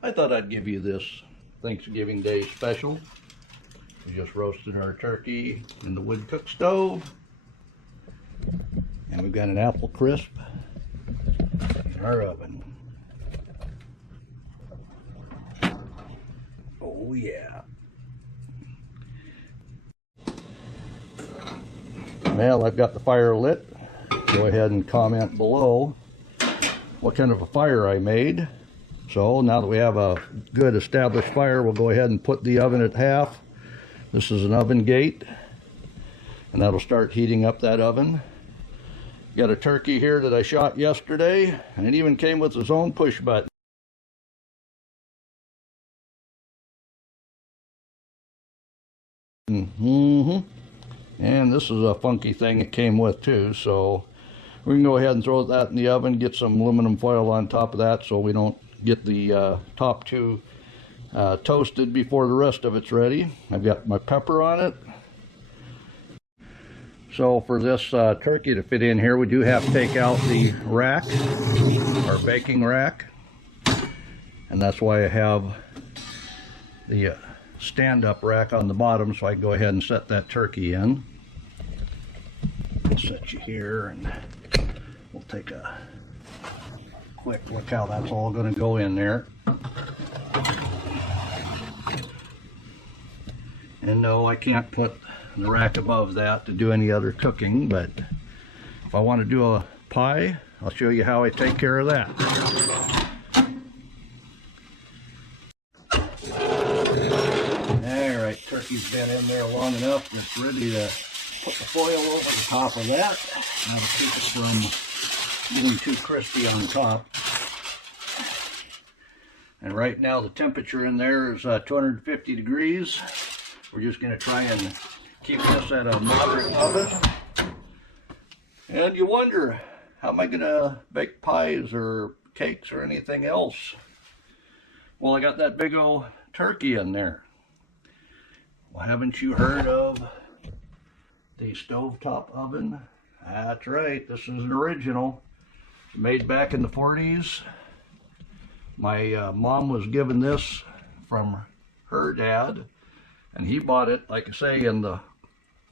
I thought I'd give you this Thanksgiving Day special. We just roasted our turkey in the wood cook stove. And we've got an apple crisp in our oven. Oh yeah. Well, I've got the fire lit. Go ahead and comment below what kind of a fire I made. So now that we have a good established fire, we'll go ahead and put the oven at half. This is an oven gate, and that'll start heating up that oven. Got a turkey here that I shot yesterday, and it even came with its own push button. And this is a funky thing it came with too, so we can go ahead and throw that in the oven, get some aluminum foil on top of that so we don't get the top two toasted before the rest of it's ready. I've got my pepper on it. So for this turkey to fit in here, we do have to take out the rack, our baking rack, and that's why I have the stand-up rack on the bottom, so I can go ahead and set that turkey in. I'll set you here, and we'll take a quick look how that's all going to go in there. And no, I can't put the rack above that to do any other cooking, but if I want to do a pie, I'll show you how I take care of that. Alright, turkey's been in there long enough, just ready to put the foil over the top of that. That'll keep it from getting too crispy on top. And right now the temperature in there is 250 degrees. We're just going to try and keep this at a moderate oven. And you wonder, how am I going to bake pies or cakes or anything else? Well, I got that big old turkey in there. Well, haven't you heard of the stovetop oven? That's right, this is an original. Made back in the 40s. My mom was given this from her dad, and he bought it, like I say, in the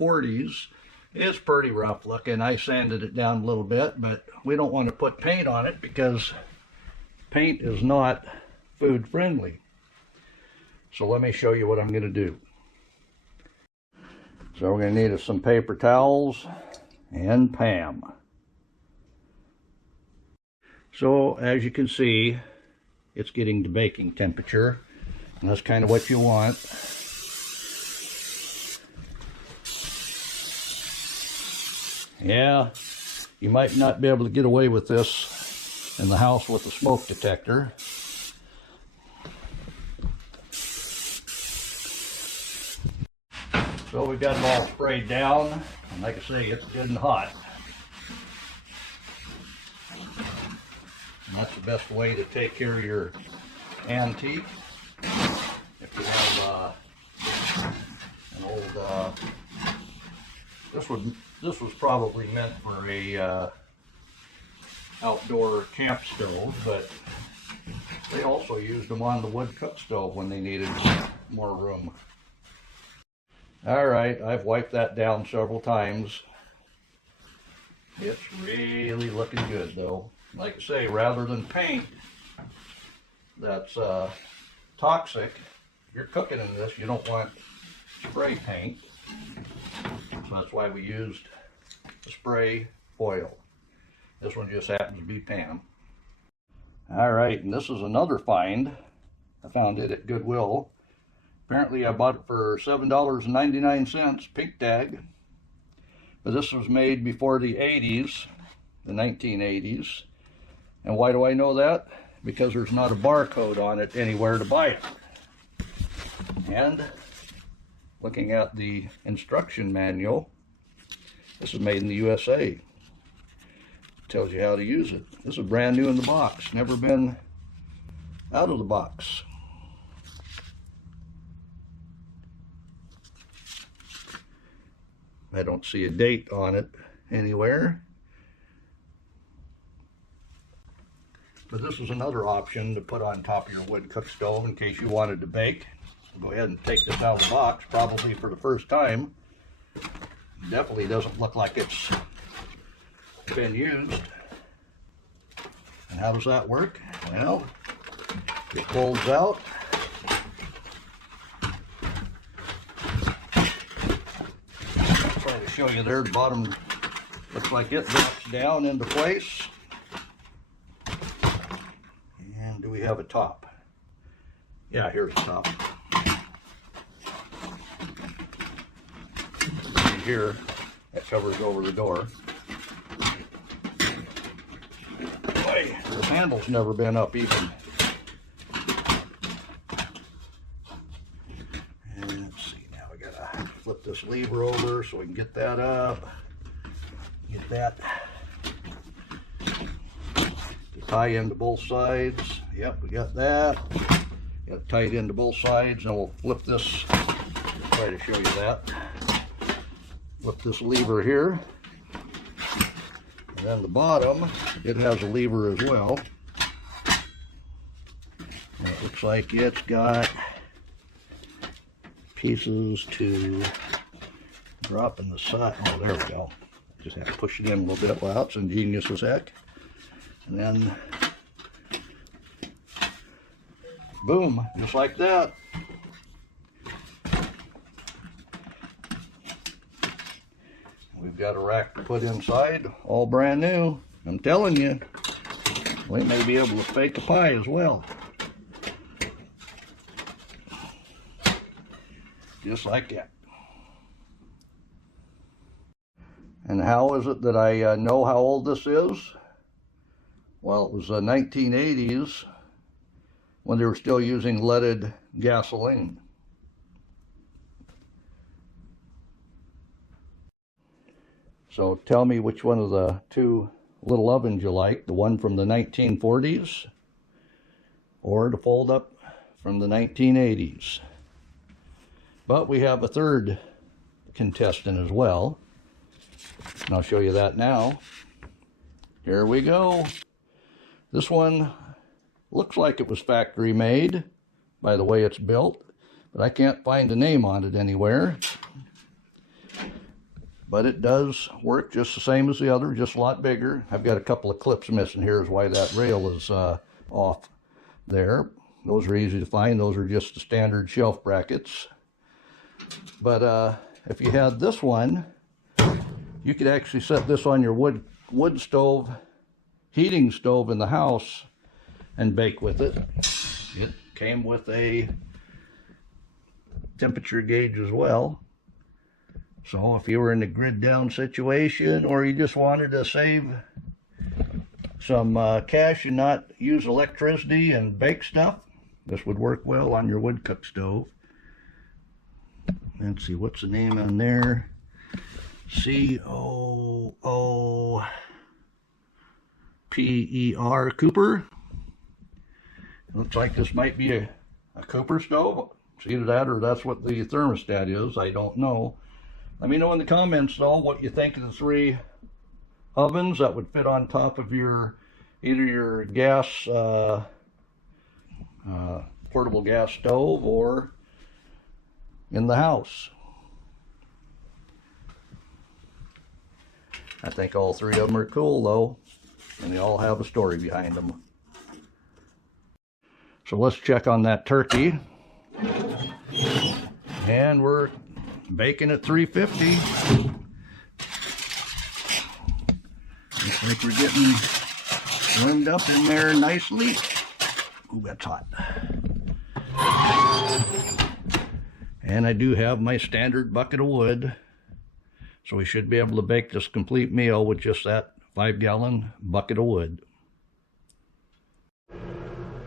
40s. It's pretty rough looking. I sanded it down a little bit, but we don't want to put paint on it because paint is not food friendly. So let me show you what I'm going to do. So we're going to need some paper towels and Pam. So as you can see, it's getting to baking temperature, and that's kind of what you want. Yeah, you might not be able to get away with this in the house with the smoke detector. So we've got it all sprayed down, and like I say, it's good and hot. And that's the best way to take care of your antique. If you have an old, this was probably meant for a outdoor camp stove, but they also used them on the wood cook stove when they needed more room. All right, I've wiped that down several times. It's really looking good though. Like I say, rather than paint that's toxic, if you're cooking in this, you don't want spray paint. So that's why we used the spray foil. This one just happens to be Pam. All right, and this is another find. I found it at Goodwill. Apparently I bought it for $7.99, pink tag. But this was made before the 80s, the 1980s. And why do I know that? Because there's not a barcode on it anywhere to buy it. And looking at the instruction manual, this is made in the USA. Tells you how to use it. This is brand new in the box, never been out of the box. I don't see a date on it anywhere. But this is another option to put on top of your wood cook stove in case you wanted to bake. Go ahead and take this out of the box, probably for the first time. Definitely doesn't look like it's been used. And how does that work? Well, it folds out. Try to show you there, the bottom looks like it drops down into place. And do we have a top? Yeah, here's the top. And here, that covers over the door. Boy, the handle's never been up even. And let's see, now we gotta flip this lever over so we can get that up. Get that to tie into both sides. Yep, we got that. Got it tied into both sides, and we'll flip this. Try to show you that. Flip this lever here, and then the bottom, it has a lever as well. And it looks like it's got pieces to drop in the side. Oh, there we go. Just have to push it in a little bit. Wow, it's ingenious as heck. And then, boom, just like that. We've got a rack to put inside, all brand new. I'm telling you, we may be able to bake a pie as well. Just like that. And how is it that I know how old this is? Well, it was the 1980s when they were still using leaded gasoline. So tell me which one of the two little ovens you like, the one from the 1940s or the fold up from the 1980s. But we have a third contestant as well, and I'll show you that now. Here we go. This one looks like it was factory made by the way it's built, but I can't find a name on it anywhere. But it does work just the same as the other, just a lot bigger. I've got a couple of clips missing. Here's why that rail is off there. Those are easy to find. Those are just the standard shelf brackets. But if you had this one, you could actually set this on your wood stove, heating stove in the house, and bake with it. It came with a temperature gauge as well. So if you were in a grid down situation, or you just wanted to save some cash and not use electricity and bake stuff, this would work well on your wood cook stove. Let's see, what's the name on there? C-O-O-P-E-R, Cooper. Looks like this might be a Cooper stove. It's either that or that's what the thermostat is. I don't know. Let me know in the comments, though, what you think of the three ovens that would fit on top of your either your gas, portable gas stove, or in the house. I think all three of them are cool, though, and they all have a story behind them. So let's check on that turkey. And we're baking at 350. Looks like we're getting warmed up in there nicely. Ooh, that's hot. And I do have my standard bucket of wood, so we should be able to bake this complete meal with just that 5-gallon bucket of wood.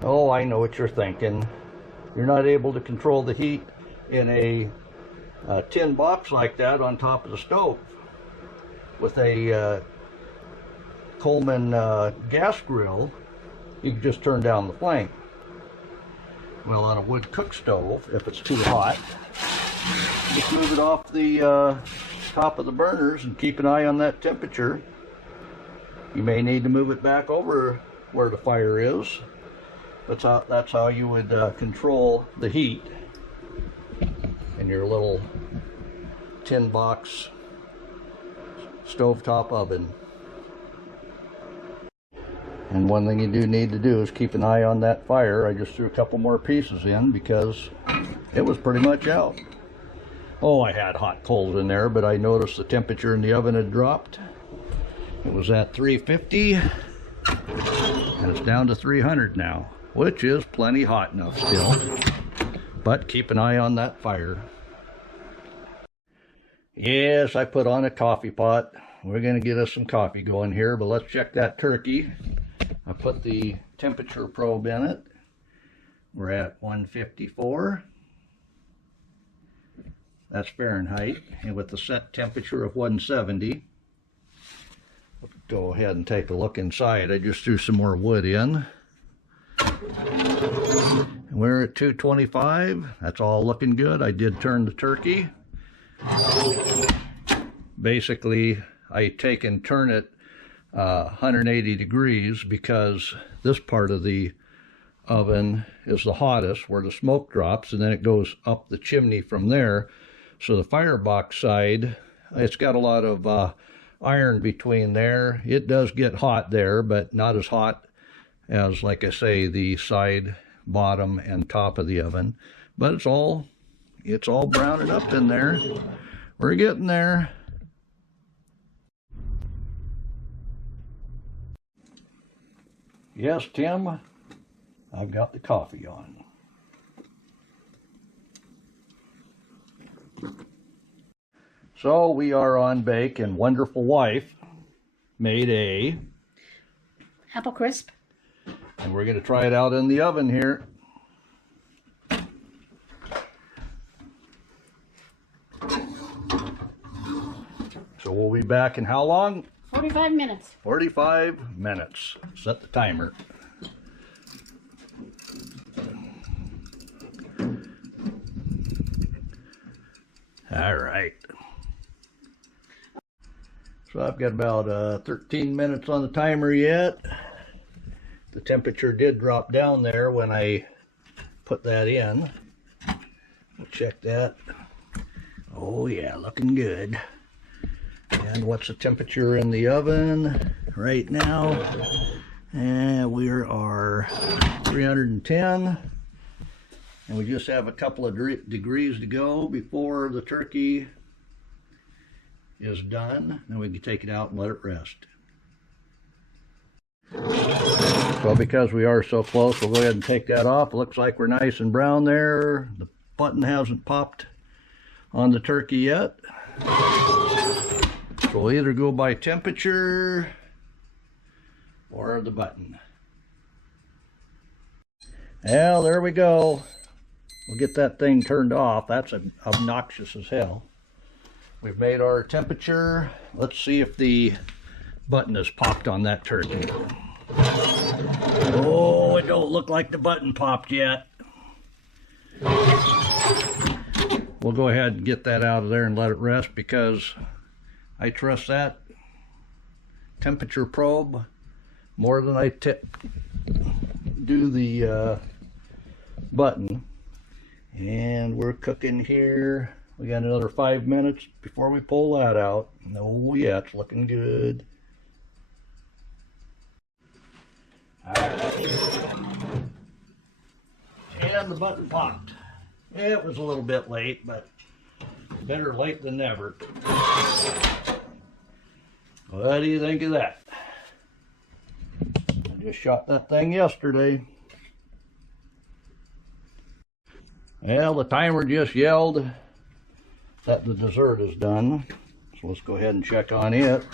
Oh, I know what you're thinking. You're not able to control the heat in a tin box like that on top of the stove with a Coleman gas grill. You can just turn down the flame. Well, on a wood cook stove, if it's too hot, just move it off the top of the burners and keep an eye on that temperature. You may need to move it back over where the fire is. That's how you would control the heat in your little tin box stovetop oven. And one thing you do need to do is keep an eye on that fire. I just threw a couple more pieces in because it was pretty much out. Oh, I had hot coals in there, but I noticed the temperature in the oven had dropped. It was at 350, and it's down to 300 now, which is plenty hot enough still. But keep an eye on that fire. Yes, I put on a coffee pot. We're going to get us some coffee going here, but let's check that turkey. I put the temperature probe in it. We're at 154. That's Fahrenheit. And with the set temperature of 170. Let's go ahead and take a look inside. I just threw some more wood in. And we're at 225. That's all looking good. I did turn the turkey. Basically, I take and turn it 180 degrees because this part of the oven is the hottest where the smoke drops, and then it goes up the chimney from there. So the firebox side, it's got a lot of iron between there. It does get hot there, but not as hot as, like I say, the side, bottom, and top of the oven. But it's all browned up in there. We're getting there. Yes, Tim, I've got the coffee on. So we are on bake, and Wonderful Wife made a apple crisp. And we're going to try it out in the oven here. So we'll be back in how long? 45 minutes. 45 minutes. Set the timer. All right. So I've got about 13 minutes on the timer yet. The temperature did drop down there when I put that in. We'll check that. Oh yeah, looking good. And what's the temperature in the oven right now? And we are 310. And we just have a couple of degrees to go before the turkey is done. Then we can take it out and let it rest. So because we are so close, we'll go ahead and take that off. It looks like we're nice and brown there. The button hasn't popped on the turkey yet. So we'll either go by temperature or the button. Well, there we go. We'll get that thing turned off. That's obnoxious as hell. We've made our temperature. Let's see if the button is popped on that turkey. Oh, it don't look like the button popped yet. We'll go ahead and get that out of there and let it rest because I trust that temperature probe more than I do the button. And we're cooking here. We got another 5 minutes before we pull that out. Oh yeah, it's looking good. And the button popped. It was a little bit late, but better late than never. What do you think of that? I just shot that thing yesterday. Well, the timer just yelled that the dessert is done. So let's go ahead and check on it.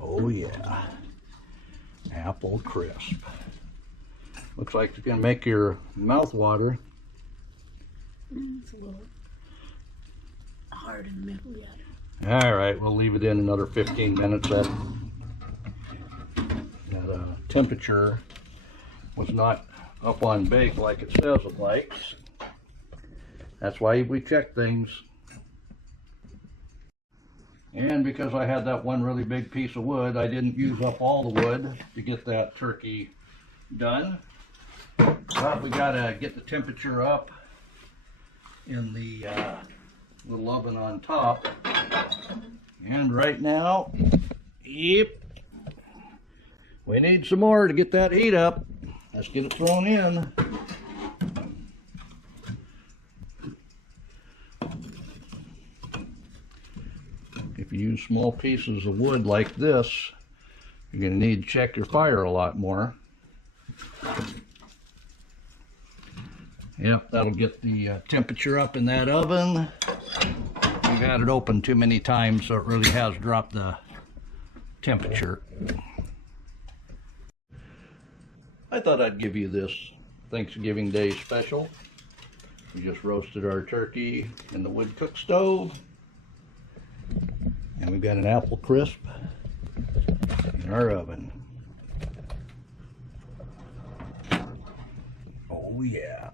Oh yeah. Apple crisp. Looks like it's going to make your mouth water. It's a little hard in the middle yet. All right, we'll leave it in another 15 minutes. That temperature was not up on bake like it says it likes. That's why we check things. And because I had that one really big piece of wood, I didn't use up all the wood to get that turkey done. But we gotta get the temperature up in the little oven on top. And right now, yep, we need some more to get that heat up. Let's get it thrown in. If you use small pieces of wood like this, you're going to need to check your fire a lot more. Yep, that'll get the temperature up in that oven. We've had it open too many times, so it really has dropped the temperature. I thought I'd give you this Thanksgiving Day special. We just roasted our turkey in the wood cook stove. And we've got an apple crisp in our oven. Oh yeah.